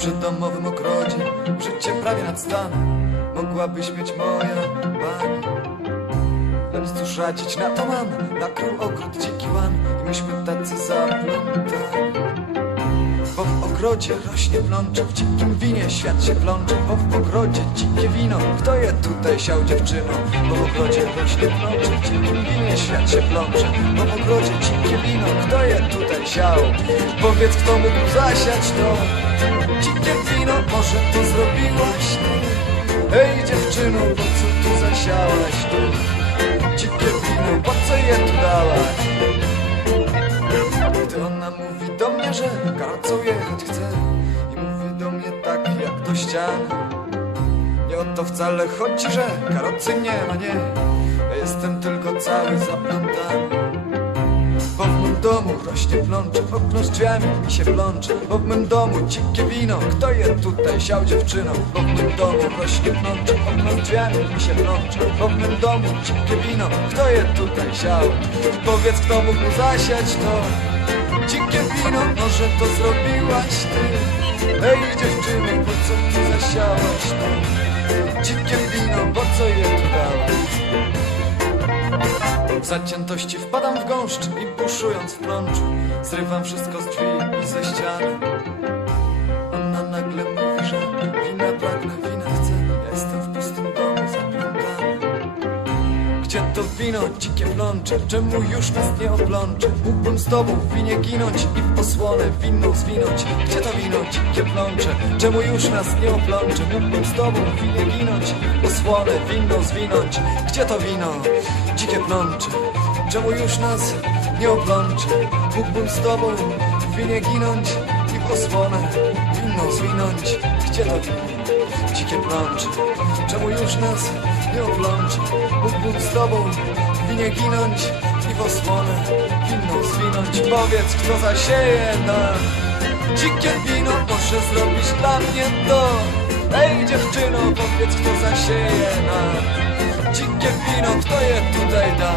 przy domowym ogrodzie Życie prawie nad stan Mogłabyś mieć moja pani Lecz cóż radzić na to mam Nakrył ogród ogrodzie rośnie plącze W dzikim winie świat się plącze Bo w ogrodzie dzikie wino Kto je tutaj siał dziewczyno? Bo w ogrodzie rośnie plącze W dzikim winie świat się plącze Bo w ogrodzie dzikie wino Kto je tutaj siał? Powiedz kto mógł zasiać to Dzikie wino Może to zrobiłaś ty Hej dziewczyno Po co tu zasiałaś tu? Że karocą jechać chce I mówi do mnie tak jak do ściany. Nie o to wcale chodzi, że karocy nie ma, nie. Ja jestem tylko cały zaplątany bo w mym domu rośnie plącze, okno z drzwiami mi się plącze Bo w mym domu dzikie wino, kto je tutaj siał dziewczyną? Bo w mym domu rośnie plącze, okno z drzwiami mi się plącze Bo w mym domu dzikie wino, kto je tutaj siał? Powiedz kto mógł zasiać to Dzikie wino, może to zrobiłaś ty Ej dziewczyno, po co ty zasiałaś to? Dzikie wino, po co je tu dałaś? W zaciętości wpadam w gąszcz i buszując w plączu Zrywam wszystko z drzwi i ze ściany Ona nagle mówi, że wina pragnę, wina chcę Wino, dzikie plącze, czemu już nas nie oplącze? Mógłbym z tobą w winie ginąć i w osłonę winną zwinąć Gdzie to wino, dzikie plącze, czemu już nas nie oplącze? Mógłbym z tobą w winie ginąć i w osłonę winną zwinąć Gdzie to wino, dzikie plącze, czemu już nas nie oplącze? Mógłbym z tobą w winie ginąć i w osłonę winną zwinąć Wino, dzikie plącze, czemu już nas nie oplącze? Mógłbym z tobą winie ginąć i w osłonę winną zwinąć. Powiedz, kto zasieje nam dzikie wino Może zrobisz dla mnie to. Ej dziewczyno, powiedz, kto zasieje nam dzikie wino Kto je tutaj da?